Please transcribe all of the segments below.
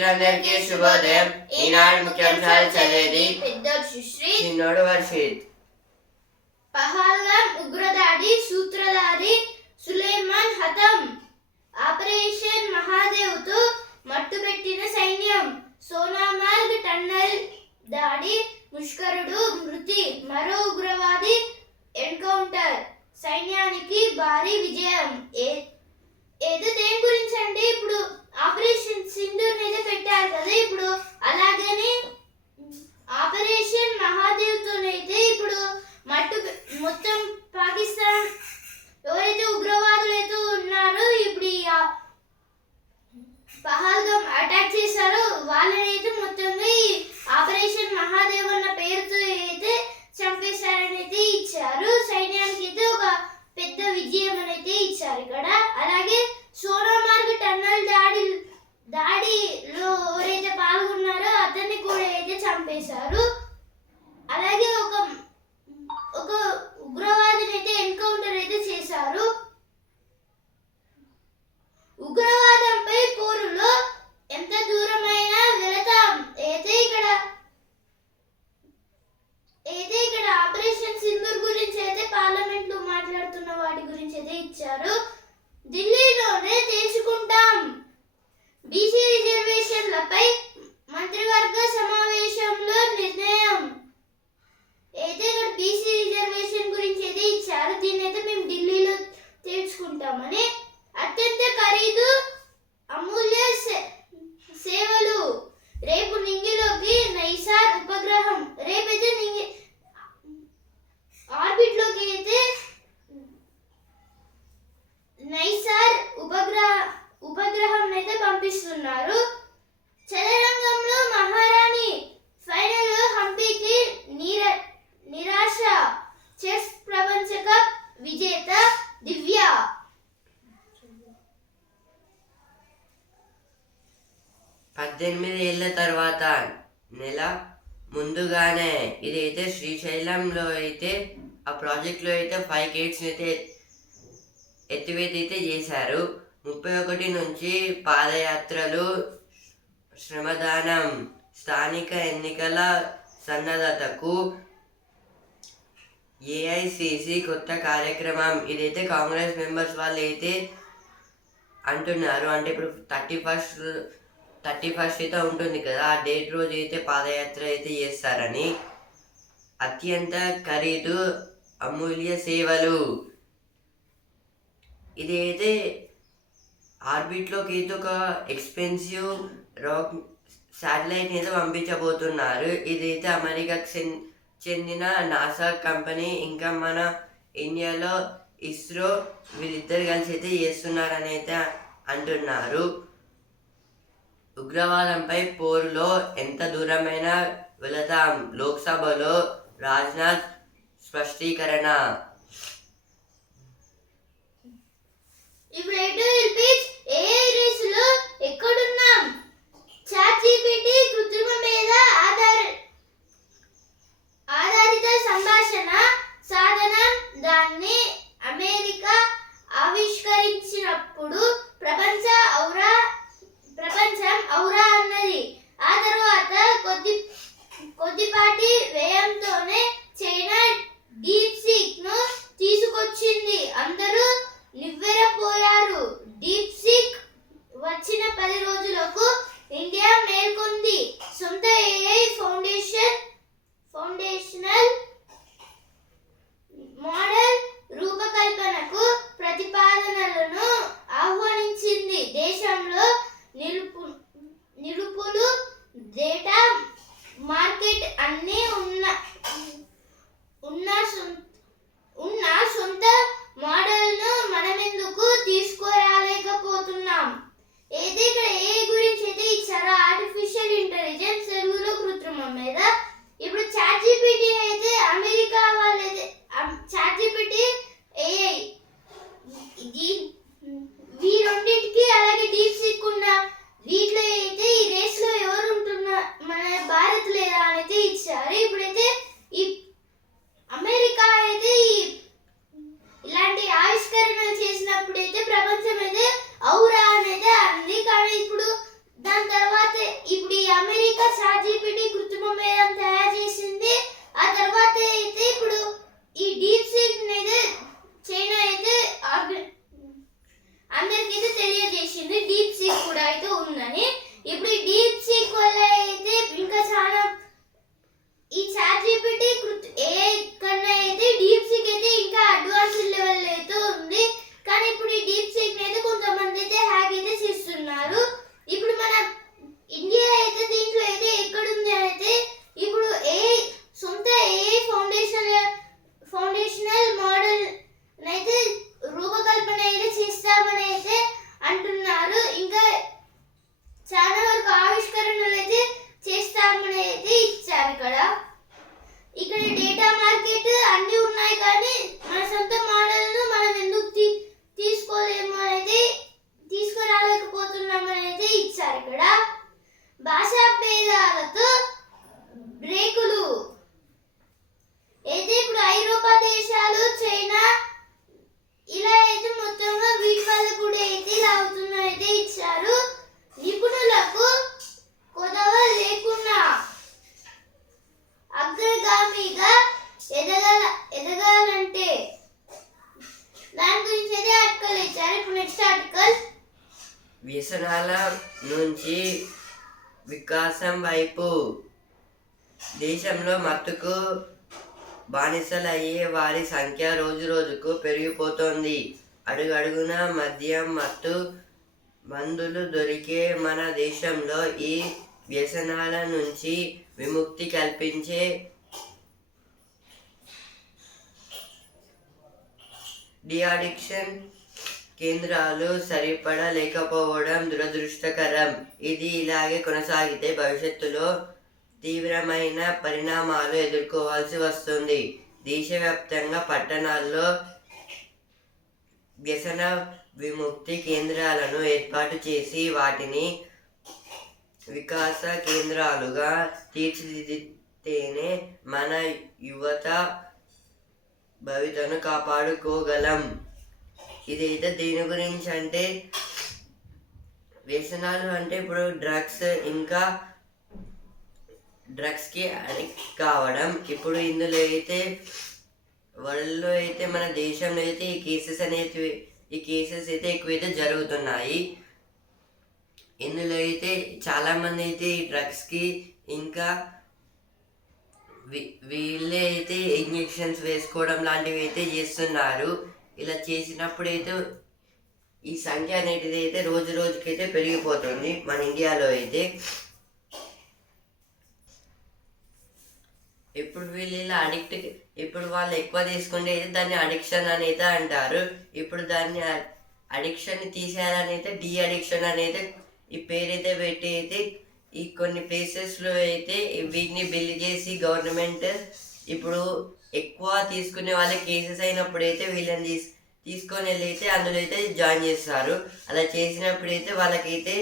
మిత్రులందరికీ శుభోదయం ఈనాడు ముఖ్యాంశాలు చదివేది సుశ్రీ చిన్నోడు వర్షిత్ పహల్గాం ఉగ్రదాడి సూత్రధారి సులేమాన్ హతం ఆపరేషన్ మహాదేవ్తో మట్టుపెట్టిన సైన్యం సోనామార్గ్ టన్నల్ దాడి ముష్కరుడు మృతి మరో ఉగ్రవాది ఎన్కౌంటర్ సైన్యానికి భారీ విజయం ఏ- ఏదో దేని గురించి అంటే ఇప్పుడు ఆపరేషన్ సింధూర్ అయితే పెట్టారు కదా ఇప్పుడు. అలాగనే ఆపరేషన్ మహాదేవ్ తోనైతే ఇప్పుడు మట్టు మొత్తం పాకిస్తాన్ ఎవరైతే ఉగ్రవాదులు అయితే ఉన్నారో ఇప్పుడు ఈ ఆ- అటాక్ చేశారో వాళ్ళనైతే మొత్తంగా ఈ ఆపరేషన్ మహాదేవ్ అన్న పేరుతో అయితే చంపేశారనేది అయితే ఇచ్చారు సైన్యానికి అయితే ఒక పెద్ద విజయం అని అయితే ఇచ్చారు ఇక్కడ అలాగే సోనామార్గ్ టన్నల్ దాడి దాడిలో ఎవరైతే పాల్గొన్నారో అతన్ని కూడా అయితే చంపేశారు అలాగే ఒక ఒక ఉగ్రవాదిని అయితే ఎన్కౌంటర్ అయితే చేశారు ఉగ్రవాదంపై పోరులో ఎంత దూరమైనా వెళతాం అయితే ఇక్కడ అయితే ఇక్కడ ఆపరేషన్ సింధూర్ గురించి అయితే పార్లమెంట్లో మాట్లాడుతున్న వాటి గురించి అయితే ఇచ్చారు ఢిల్లీలోనే తెలుసుకుంటాం బీసీ రిజర్వేషన్లపై మంత్రివర్గ సమావేశంలో నిర్ణయం అయితే ఇక్కడ బీసీ రిజర్వేషన్ గురించి అయితే ఇచ్చారు దీన్ని అయితే మేము ఢిల్లీలో తెలుసుకుంటామని అత్యంత ఖరీదు అమూల్య సే- సేవలు రేపు నింగిలోకి నైసార్ ఉపగ్రహం రేపైతే నింగి ఆర్బిట్లోకి అయితే నైసార్ ఉపగ్రహ ఉపగ్రహం అయితే పంపిస్తున్నారు చదరంగంలో మహారాణి ఫైనల్ హంపీకి నిర నిరాశ చెస్ ప్రపంచ కప్ విజేత దివ్య పద్దెనిమిది ఏళ్ళ తర్వాత నెల ముందుగానే ఇదైతే శ్రీశైలంలో అయితే ఆ ప్రాజెక్ట్లో అయితే ఫైవ్ గేట్స్ అయితే ఎత్తివేత అయితే చేశారు. ముప్పై ఒకటి నుంచి పాదయాత్రలు శ్రమదానం స్థానిక ఎన్నికల సన్నద్ధతకు ఏఐసిసి కొత్త కార్యక్రమం. ఇదైతే కాంగ్రెస్ మెంబర్స్ వాళ్ళు అయితే అంటున్నారు. అంటే ఇప్పుడు థర్టీ ఫస్ట్ థర్టీ ఫస్ట్ అయితే ఉంటుంది కదా ఆ డేట్ రోజు అయితే పాదయాత్ర అయితే చేస్తారని. అత్యంత ఖరీదు అమూల్య సేవలు. ఇది అయితే ఆర్బిట్లోకి అయితే ఒక ఎక్స్పెన్సివ్ రాక్ శాటిలైట్ అయితే పంపించబోతున్నారు. ఇదైతే అమెరికాకు చెంది చెందిన నాసా కంపెనీ. ఇంకా మన ఇండియాలో ఇస్రో వీరిద్దరు కలిసి అయితే చేస్తున్నారని అయితే అంటున్నారు. ఉగ్రవాదంపై పోరులో ఎంత దూరమైనా వెళతాం. లోక్సభలో రాజ్నాథ్ स्पष्टीकरण। इवलेटर इल पेज ఉన్న సొంత మోడల్ను మనమెందుకు తీసుకురాలేకపోతున్నాం? అయితే ఇక్కడ ఏ గురించి అయితే ఇచ్చారో ఆర్టిఫిషియల్ ఇంటెలిజెన్స్ తెలుగులో కృత్రిమం మీద ఇప్పుడు చాట్ జీపీటీ అయితే అమెరికా వాళ్ళైతే చాట్ జీపీటీ ఏఐ ఈ రెండింటికి అలాగే డీప్ సిక్ ఉన్న వీటిలో అయితే ఈ రేస్లో ఎవరు ఉంటున్న మన భారత్ లేదా అయితే ఇచ్చారు. ఇప్పుడైతే ఈ అమెరికా అయితే ఇలాంటి ఆవిష్కరణలు చేసినప్పుడు అయితే ప్రపంచం అయితే ఔరా అనేది అంది. కానీ ఇప్పుడు దాని తర్వాత ఇప్పుడు ఈ అమెరికా సాజీపీటీ కృత్రిమ మేధం తయారు చేసింది. ఆ తర్వాత అయితే ఇప్పుడు ఈ డీప్ సీక్ అనేది చైనా అయితే అందరికైతే తెలియజేసింది. డీప్ సీక్ కూడా అయితే ఉందని. దేశంలో మత్తుకు బానిసలయ్యే వారి సంఖ్య రోజు రోజుకు పెరిగిపోతోంది అడుగడుగున మద్యం మత్తు మందులు దొరికే మన దేశంలో ఈ వ్యసనాల నుంచి విముక్తి కల్పించే డియాడిక్షన్ కేంద్రాలు సరిపడా లేకపోవడం దురదృష్టకరం. ఇది ఇలాగే కొనసాగితే భవిష్యత్తులో తీవ్రమైన పరిణామాలు ఎదుర్కోవాల్సి వస్తుంది. దేశవ్యాప్తంగా పట్టణాల్లో వ్యసన విముక్తి కేంద్రాలను ఏర్పాటు చేసి వాటిని వికాస కేంద్రాలుగా తీర్చిదిద్దితేనే మన యువత భవితను కాపాడుకోగలం. ఇదైతే దేని గురించి అంటే వ్యసనాలు అంటే ఇప్పుడు డ్రగ్స్ ఇంకా డ్రగ్స్కి అడిక్ట్ కావడం. ఇప్పుడు ఇందులో అయితే వరల్డ్లో అయితే మన దేశంలో అయితే ఈ కేసెస్ అనేవి ఈ కేసెస్ అయితే ఎక్కువైతే జరుగుతున్నాయి. ఇందులో అయితే చాలామంది అయితే ఈ డ్రగ్స్కి ఇంకా వీ- వీళ్ళే అయితే ఇంజెక్షన్స్ వేసుకోవడం లాంటివి అయితే చేస్తున్నారు. ఇలా చేసినప్పుడు అయితే ఈ సంఖ్య అనేది అయితే రోజు రోజుకైతే పెరిగిపోతుంది మన ఇండియాలో అయితే. ఇప్పుడు వీళ్ళు ఇలా అడిక్ట్ ఇప్పుడు వాళ్ళు ఎక్కువ తీసుకుంటే అయితే దాన్ని అడిక్షన్ అని అయితే అంటారు. ఇప్పుడు దాన్ని అడిక్షన్ తీసేయాలని అయితే డి అడిక్షన్ అనేది ఈ పేరైతే పెట్టి అయితే ఈ కొన్ని ప్లేసెస్లో అయితే వీటిని బిల్ చేసి గవర్నమెంట్ ఇప్పుడు ఎక్కువ తీసుకునే వాళ్ళ కేసెస్ అయినప్పుడు అయితే వీళ్ళని తీసు తీసుకొని వెళ్ళి అయితే అందులో అయితే జాయిన్ చేస్తారు. అలా చేసినప్పుడు అయితే వాళ్ళకైతే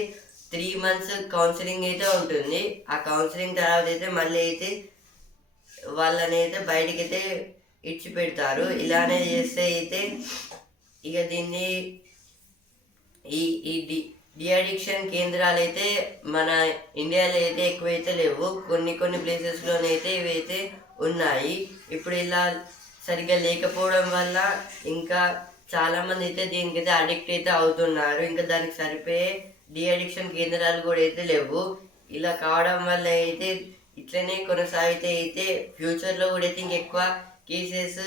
త్రీ మంత్స్ కౌన్సిలింగ్ అయితే ఉంటుంది. ఆ కౌన్సిలింగ్ తర్వాత అయితే మళ్ళీ అయితే వాళ్ళని అయితే బయటికి అయితే పెడతారు ఇలానే చేస్తే అయితే ఇక దీన్ని ఈ ఈ డి డిఅడిక్షన్ కేంద్రాలు అయితే మన ఇండియాలో అయితే ఎక్కువైతే లేవు. కొన్ని కొన్ని ప్లేసెస్లోనైతే ఇవైతే ఉన్నాయి. ఇప్పుడు ఇలా సరిగ్గా లేకపోవడం వల్ల ఇంకా చాలామంది అయితే దీనికైతే అడిక్ట్ అయితే అవుతున్నారు. ఇంకా దానికి సరిపోయే డిఅడిక్షన్ కేంద్రాలు కూడా అయితే లేవు. ఇలా కావడం వల్ల అయితే ఇట్లనే కొనసాగితే అయితే ఫ్యూచర్లో కూడా అయితే ఇంకెక్కువ కేసెస్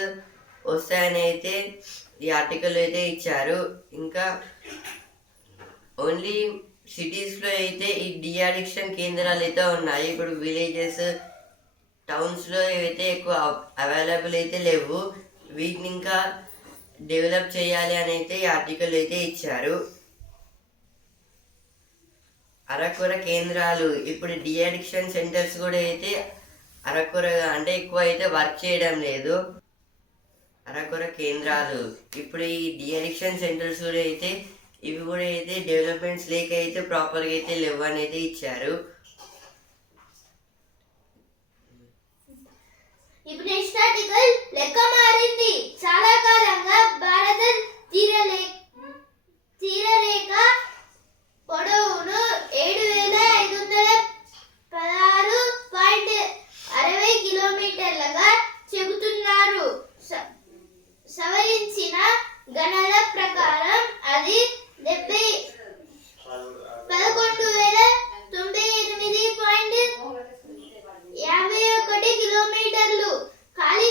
వస్తాయని అయితే ఈ ఆర్టికల్ అయితే ఇచ్చారు. ఇంకా ఓన్లీ సిటీస్లో అయితే ఈ డిఆడిక్షన్ కేంద్రాలు అయితే ఉన్నాయి. ఇప్పుడు విలేజెస్ టౌన్స్లో అయితే ఎక్కువ అవైలబుల్ అయితే లేవు. వీటిని ఇంకా డెవలప్ చేయాలి అని అయితే ఈ ఆర్టికల్ అయితే ఇచ్చారు. అరకొర కేంద్రాలు ఇప్పుడు డిఅడిక్షన్ సెంటర్స్ కూడా అయితే అరకొరగా అంటే ఎక్కువ అయితే వర్క్ చేయడం లేదు. అరకొర కేంద్రాలు ఇప్పుడు ఈ డిఅడిక్షన్ సెంటర్స్ కూడా అయితే ఇవి కూడా అయితే డెవలప్మెంట్స్ లేక అయితే ప్రాపర్గా అయితే లేవు అని అయితే ఇచ్చారు. ఇప్పుడు నెక్స్ట్ ఆర్టికల్ లెక్క మారింది. చాలా కాలంగా భారత తీరలే తీరరేఖ పొడవును ఏడు వేల ఐదు వందల పదహారు పాయింట్ అరవై కిలోమీటర్లుగా చెబుతున్నారు. సవరించిన గణన ప్రకారం అది డెబ్బై పదకొండు వేల తొంభై ఎనిమిది పాయింట్ యాభై ఒకటి కిలోమీటర్లు. ఖాళీ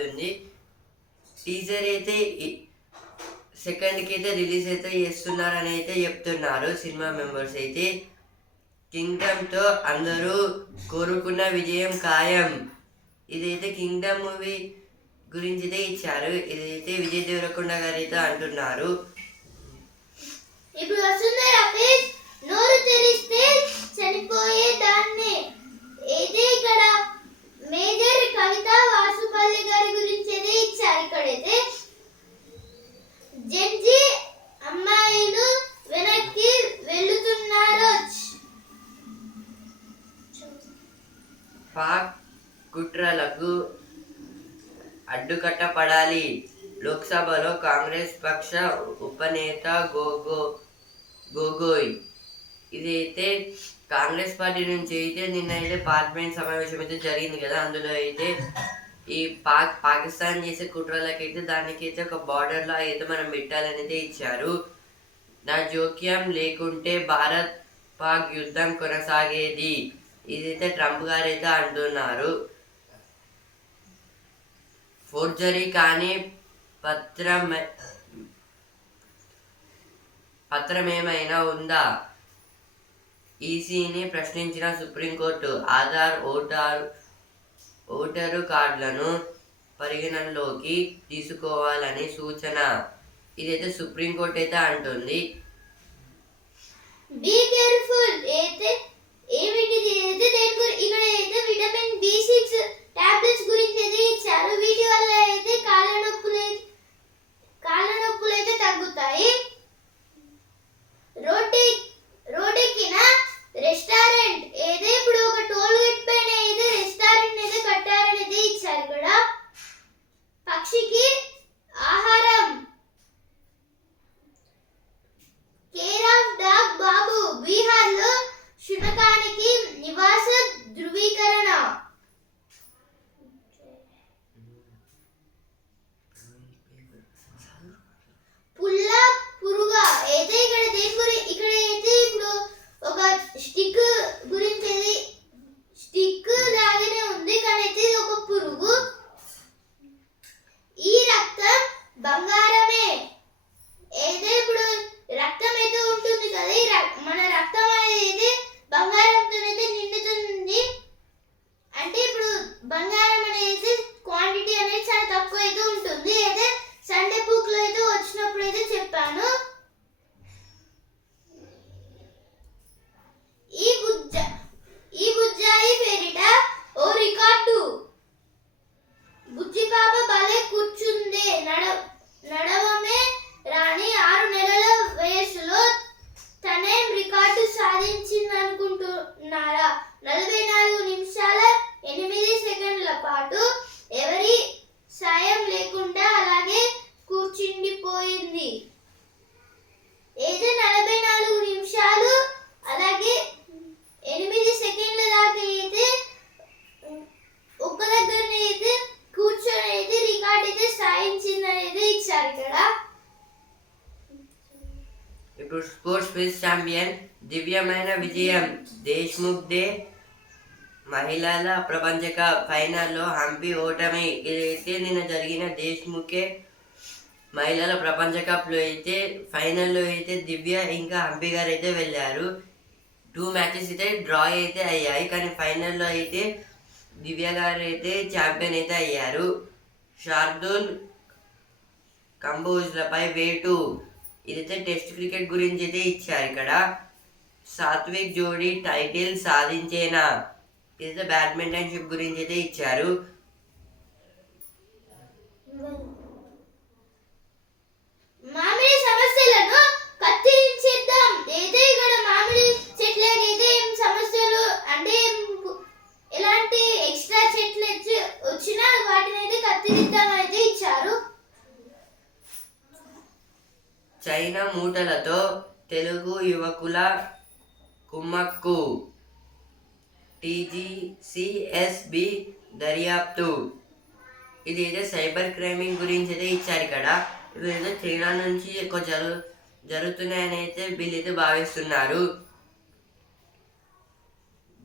అవుతుంది టీజర్ అయితే సెకండ్కి అయితే రిలీజ్ అయితే చేస్తున్నారని అయితే చెప్తున్నారు సినిమా మెంబర్స్ అయితే. కింగ్డమ్తో అందరూ కోరుకున్న విజయం ఖాయం. ఇదైతే కింగ్డమ్ మూవీ గురించి అయితే ఇచ్చారు. ఇదైతే విజయ్ దేవరకొండ గారు అయితే అంటున్నారు. ఇప్పుడు వస్తుంది నోరు తెరిస్తే చనిపోయే దాన్ని. ఇక్కడ మేజర్ కవిత వాసుపల్లి గారి గురించి ఇచ్చారు ఇక్కడైతే. జడ్జి అమ్మాయిలు వెనక్కి వెళుతున్నారు పాక్ కుట్రలకు అడ్డుకట్టపడాలి లోక్సభలో కాంగ్రెస్ పక్ష ఉపనేత గోగో గోగోయ్. ఇదైతే కాంగ్రెస్ పార్టీ నుంచి అయితే నిన్న అయితే పార్లమెంట్ సమావేశం అయితే జరిగింది కదా అందులో అయితే ఈ పాక్ పాకిస్తాన్ చేసే కుట్రలకైతే దానికైతే ఒక బార్డర్లో అయితే మనం పెట్టాలని అయితే ఇచ్చారు. నా జోక్యం లేకుంటే భారత్ పాక్ యుద్ధం కొనసాగేది ఇదైతే ట్రంప్ గారు అయితే అంటున్నారు. ఫోర్జరీ కానీ పత్రం పత్రం ఏమైనా ఉందా? ఈసీని ప్రశ్నించిన సుప్రీంకోర్టు ఆధార్ ఓటారు ఓటరు కార్డులను పరిగణనలోకి తీసుకోవాలని సూచన. ఇదైతే సుప్రీంకోర్టు అయితే అంటుంది. Be careful. అయితే ఏమిటిది అయితే దేని గురించి ఇక్కడ అయితే విటమిన్ బి సిక్స్ టాబ్లెట్స్ గురించి అయితే ఇచ్చారు వీటి వల్ల అయితే కాళ్ళ నొప్పులు అయితే- కాళ్ళ నొప్పులు అయితే తగ్గుతాయి. రోడ్డు రోడ్డెక్కిన रेस्टोरेंट దివ్యమైన దేశ్ముఖ్ దే మహిళల ప్రపంచ కప్ ఫైనల్లో హంపి ఓటమి. ఇదైతే నిన్న జరిగిన దేశ్ముఖే మహిళల ప్రపంచ కప్లో అయితే ఫైనల్లో అయితే దివ్య ఇంకా హంపి గారు అయితే వెళ్ళారు. టూ మ్యాచెస్ అయితే డ్రా అయితే అయ్యాయి. కానీ ఫైనల్లో అయితే దివ్య గారు అయితే ఛాంపియన్ అయితే అయ్యారు. షార్దుల్ కంబోజ్లపై వేటు. ఇదైతే టెస్ట్ క్రికెట్ గురించి అయితే ఇచ్చారు ఇక్కడ. సాత్విక్ జోడీ టైటిల్ సాధించేనా? ఇదైతే బ్యాడ్మింటన్ షిప్ గురించి అయితే ఇచ్చారు. మామిడి సమస్యలను కత్తిరించేద్దాం. అయితే ఇక్కడ మామిడి ఏం సమస్యలు? అంటే ఎలాంటి ఎక్స్ట్రా చెట్లు వచ్చినా వాటిని అయితే కత్తిరిద్దాం అయితే ఇచ్చారు. చైనా మూటలతో తెలుగు యువకుల కుమ్మక్కు. టీజీసీఎస్బి దర్యాప్తు. ఇది ఏదో సైబర్ క్రైమింగ్ గురించి అయితే ఇచ్చారు ఇక్కడ. ఇవేదో చైనా నుంచి ఎక్కువ జరు జరుగుతున్నాయని అయితే వీళ్ళైతే భావిస్తున్నారు.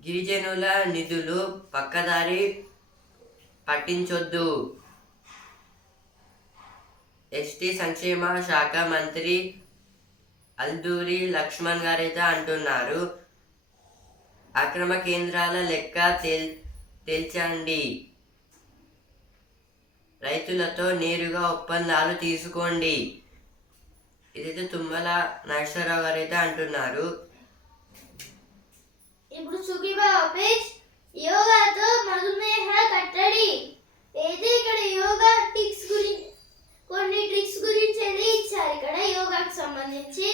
గిరిజనుల నిధులు పక్కదారి పట్టించొద్దు. ఎస్టీ సంక్షేమ శాఖ మంత్రి అల్దూరి లక్ష్మణ్ గారైతే అంటున్నారు. అక్రమ కేంద్రాల లెక్క తెల్ తెల్చండి. రైతులతో నేరుగా ఒప్పందాలు తీసుకోండి. ఇదైతే తుమ్మల నాగేశ్వరరావు గారు అయితే అంటున్నారు. ఇప్పుడు సుఖీబాబా యోగాతో మధుమేహ కట్టడి. అయితే ఇక్కడ యోగా టిక్స్ గురించి కొన్ని ట్రిక్స్ గురించి అయితే ఇచ్చారు. ఇక్కడ యోగాకు సంబంధించి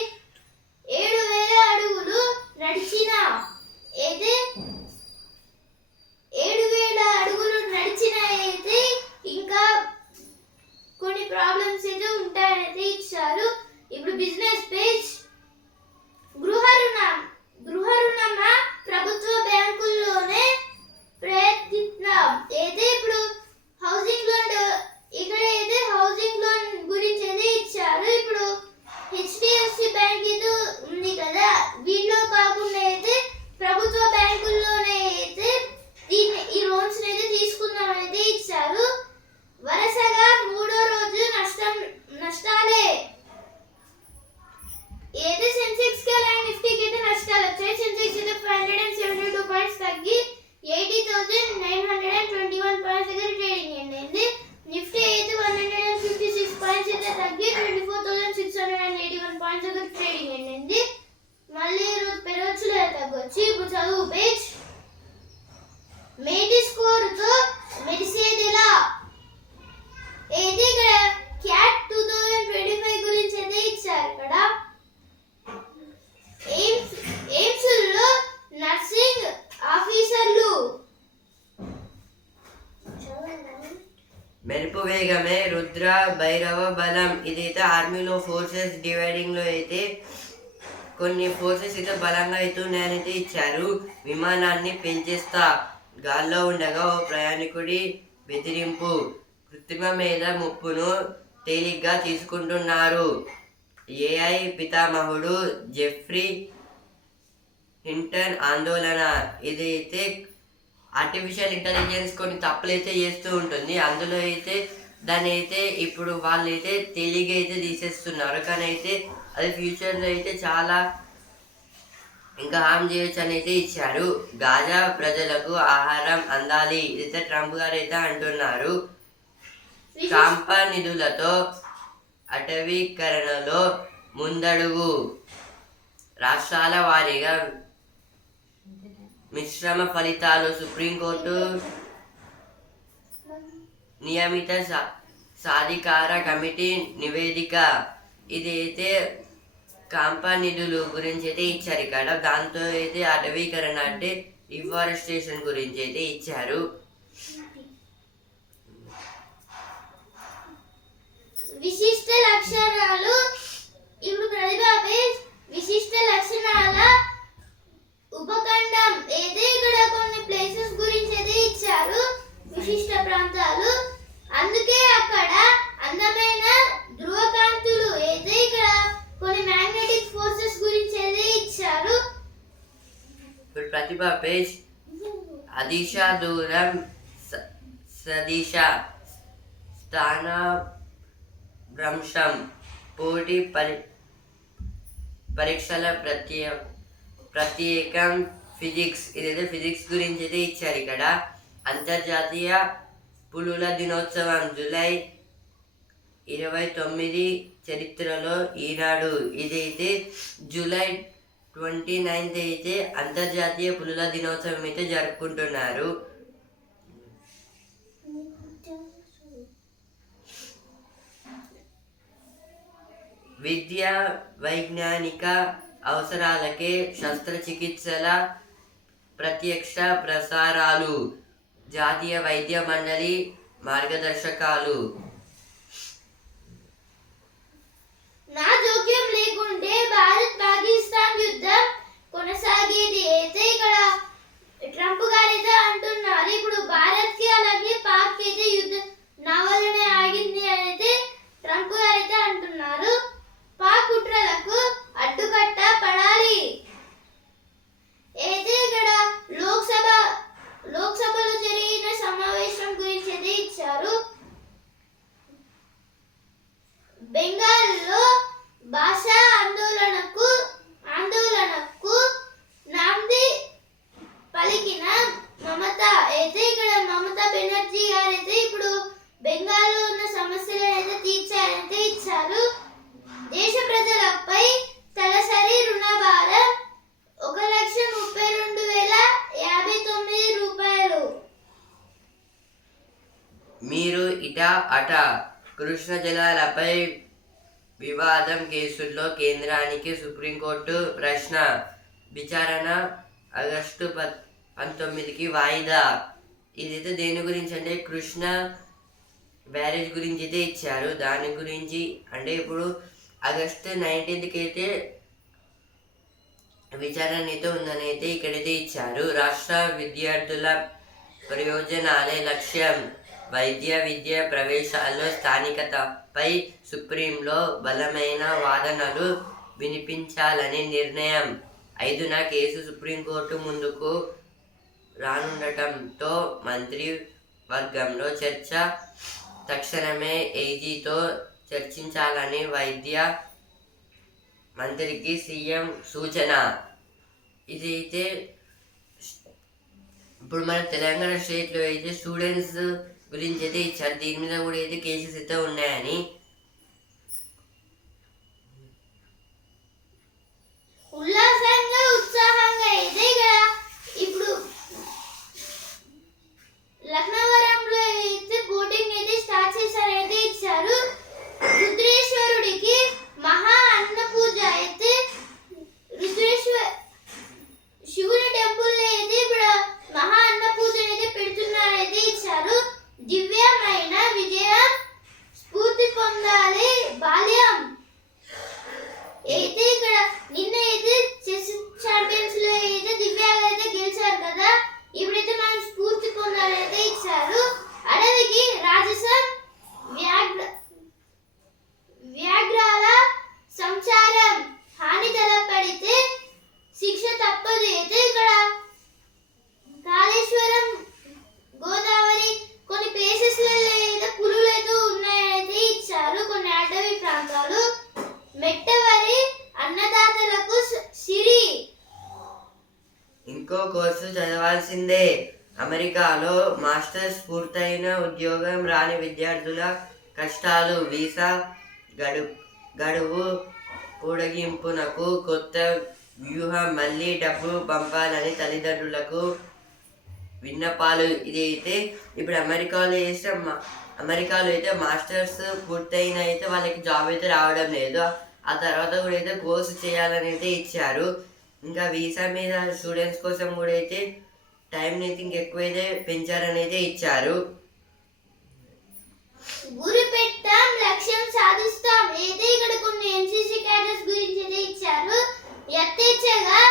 ఏడు వేల అడుగులు నడిచిన అయితే ఏడు వేల అడుగులు నడిచిన అయితే ఇంకా కొన్ని ప్రాబ్లమ్స్ అయితే ఉంటాయని ఇచ్చారు. ఇప్పుడు బిజినెస్ పేజ్ గృహ రుణం గృహ రుణమా? ప్రభుత్వ బ్యాంకుల్లోనే ప్రయత్నిద్దాం. అయితే ఇప్పుడు హౌసింగ్ లోన్ ఇక్కడ అయితే హౌసింగ్ లోన్ గురించి అయితే ఇచ్చారు ఇప్పుడు హెచ్డిఎఫ్సి బ్యాంక్ ఇది ఉంది కదా. వీటిలో కాకుండా అయితే ప్రభుత్వ బ్యాంకుల్లోనే అయితే దీన్ని ఈ లోన్స్ అయితే తీసుకుందాం అయితే ఇచ్చారు. కొన్ని ఫోర్సెస్ అయితే బలంగా అయితే ఉన్నాయనైతే ఇచ్చారు. విమానాన్ని పెంచేస్తా. గాల్లో ఉండగా ఓ ప్రయాణికుడి బెదిరింపు. కృత్రిమ మీద ముప్పును తేలిగ్గా తీసుకుంటున్నారు. ఏఐ పితామహుడు జెఫ్రీ హింటన్ ఆందోళన. ఇదైతే ఆర్టిఫిషియల్ ఇంటెలిజెన్స్ కొన్ని తప్పులు అయితే చేస్తూ ఉంటుంది. అందులో అయితే దాన్ని అయితే ఇప్పుడు వాళ్ళు అయితే అయితే తీసేస్తున్నారు. కానీ అయితే అది ఫ్యూచర్లో అయితే చాలా ఇంకా హామ్ చేయొచ్చు అని అయితే ఇచ్చారు. గాజా ప్రజలకు ఆహారం అందాలి ఇదైతే ట్రంప్ గారు అయితే అంటున్నారు. కాంప నిధులతో అటవీకరణలో ముందడుగు. రాష్ట్రాల వారీగా మిశ్రమ ఫలితాలు సుప్రీంకోర్టు నియమిత సాధికార కమిటీ నివేదిక. ఇది అయితే కాంపా నిధులు గురించి అయితే ఇచ్చారు ఇక్కడ. దాంతో అయితే అటవీకరణ అంటే డిఫారెస్టేషన్ గురించి అయితే ఇచ్చారు. విశిష్ట లక్షణాలు ఇప్పుడు విశిష్ట లక్షణాల ఉపఖండం. అయితే ఇక్కడ కొన్ని ప్లేసెస్ గురించి అయితే ఇచ్చారు. విశిష్ట ప్రాంతాలు. అందుకే అక్కడ అందమైన ధ్రువకాంతులు. అయితే ఇక్కడ కొన్ని మ్యాగ్నెటిక్ ఫోర్సెస్ గురించి అయితే ఇచ్చారు. ఇప్పుడు ప్రతిభ పేజ్. అదిశ దూరం స- సదిశ స్థాన భ్రంశం పోటీ పరి పరీక్షల ప్రత్యే ప్రత్యేకం ఫిజిక్స్. ఇదైతే ఫిజిక్స్ గురించి అయితే ఇచ్చారు ఇక్కడ. అంతర్జాతీయ పులుల దినోత్సవం జూలై ఇరవై తొమ్మిది చరిత్రలో ఈనాడు ఇదైతే జూలై ట్వంటీ నైన్త్ అయితే అంతర్జాతీయ పులుల దినోత్సవం అయితే జరుపుకుంటున్నారు. విద్యా వైజ్ఞానిక అవసరాలకే శస్త్రచికిత్సల ప్రత్యక్ష ప్రసారాలు జాతీయ వైద్య మండలి మార్గదర్శకాలు నా జోక్యం లేకుంటే భారత్ పాకిస్తాన్ యుద్ధం కొనసాగేది అయితే ఇక్కడ ట్రంప్ గారు అంటున్నారు ఇప్పుడు భారత్కి అలాగే పాక్కి అయితే యుద్ధం నా వల్లనే ఆగింది అని అయితే ట్రంప్ గారు అయితే అంటున్నారు పాక్ కుట్రలకు అడ్డుకట్ట పడాలి అయితే ఇక్కడ లోక్సభ లోక్సభలో జరిగిన సమావేశం గురించి అయితే ఇచ్చారు బెంగాల్లో భాషా ఆందోళనకు ఆందోళనకు నాంది పలికిన మమత అయితే ఇక్కడ మమతా బెనర్జీ గారు అయితే ఇప్పుడు బెంగాల్లో ఉన్న సమస్యలను అయితే తీర్చారైతే ఇచ్చారు దేశ ప్రజలపై తలసరి రుణభారం ఒక లక్ష ముప్పై రెండు వేల యాభై తొమ్మిది రూపాయలు మీరు ఇట అట కృష్ణ జలాలపై వివాదం కేసుల్లో కేంద్రానికి సుప్రీంకోర్టు ప్రశ్న. విచారణ ఆగస్టు ప పంతొమ్మిదికి వాయిదా. ఇదైతే దేని గురించి అంటే కృష్ణ బ్యారేజ్ గురించి అయితే ఇచ్చారు. దాని గురించి అంటే ఇప్పుడు ఆగస్టు నైన్టీన్త్కి అయితే విచారణ అయితే ఉందని అయితే ఇక్కడైతే ఇచ్చారు. రాష్ట్ర విద్యార్థుల ప్రయోజనాలే లక్ష్యం. వైద్య విద్య ప్రవేశాల్లో స్థానికత పై సుప్రీంలో బలమైన వాదనలు వినిపించాలని నిర్ణయం. ఐదున కేసు సుప్రీంకోర్టు ముందుకు రానుండటంతో మంత్రి వర్గంలో చర్చ తక్షణమే ఏజీతో చర్చించాలని వైద్య మంత్రికి సీఎం సూచన. ఇదైతే ఇప్పుడు మన తెలంగాణ స్టేట్లో అయితే స్టూడెంట్స్ గురించి అయితే ఇచ్చారు దీని మీద కూడా అయితే కేసెస్ అయితే ఉన్నాయని ఉల్లాసంగా ఉత్సాహంగా అయితే ఇక్కడ ఇప్పుడు లక్నవరంలో అయితే బోటింగ్ అయితే స్టార్ట్ చేశారైతే ఇచ్చారు రుద్రేశ్వరుడికి మహా అన్న పూజ అయితే రుద్రేశ్వర శివుని టెంపుల్ అయితే ఇప్పుడు మహా అన్న పూజ అయితే పెడుతున్నారైతే ఇచ్చారు దివ్యమైన విజయం స్ఫూర్తి పొందాలి బాల్యం అయితే ఇక్కడ నిన్న అయితే చెస్ ఛాంపియన్స్లో అయితే దివ్యాలు అయితే గెలిచారు కదా ఇప్పుడైతే మనం స్ఫూర్తి పొందాలైతే ఇచ్చారు అడవికి రాజసం వ్యాఘ్ర వ్యాఘ్రాల సంచారం హాని తలపడితే శిక్ష తప్పదు అయితే ఇక్కడ కాళేశ్వరం గోదావరి కొన్ని ప్లేసెస్ అయితే పులులు అయితే ఉన్నాయైతే ఇచ్చారు కొన్ని అటవీ ప్రాంతాలు మెట్టవరి అన్నదాతలకు స- సిరి ఇంకో కోర్సు చదవాల్సిందే అమెరికాలో మాస్టర్స్ పూర్తయిన ఉద్యోగం రాని విద్యార్థుల కష్టాలు వీసా గడు గడువు పొడిగింపునకు కొత్త వ్యూహం మళ్ళీ డబ్బు పంపాలని తల్లిదండ్రులకు విన్నపాలు ఇది అయితే ఇప్పుడు అమెరికాలో చేస్తే అమెరికాలో అయితే మాస్టర్స్ పూర్తయిన అయితే వాళ్ళకి జాబ్ అయితే రావడం లేదు. ఆ తర్వాత కూడా అయితే కోర్సు చేయాలని అయితే ఇచ్చారు. ఇంకా వీసా మీద స్టూడెంట్స్ కోసం కూడా అయితే టైంని అయితే ఇంకెక్కువైతే పెంచారని ఇచ్చారు. గురి పెట్టాం లక్ష్యం సాధిస్తాం. అయితే ఇక్కడ కొన్ని ఎన్సీసీ క్యాడర్స్ గురించి అయితే ఇచ్చారు. యథేచ్ఛగా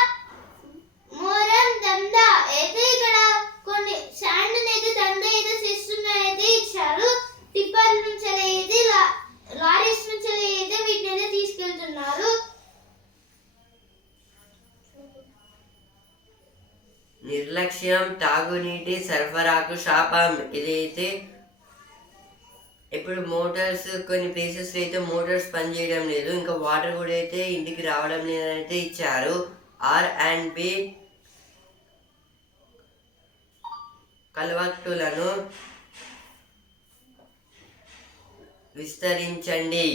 మోరం దందా. అయితే ఇక్కడ కొన్ని శాండ్ అయితే దందా అయితే చేస్తున్నారైతే ఇచ్చారు. టిప్పర్ నుంచి అయితే లారీస్ నుంచి అయితే వీటిని అయితే తీసుకెళ్తున్నారు. నిర్లక్ష్యం తాగునీటి సరఫరాకు శాపం. ఇదైతే ఇప్పుడు మోటార్స్ కొన్ని ప్లేసెస్లో అయితే మోటార్స్ పనిచేయడం లేదు. ఇంకా వాటర్ కూడా అయితే ఇంటికి రావడం లేదని అయితే ఇచ్చారు. ఆర్ అండ్ బి కలవట్టులను విస్తరించండి.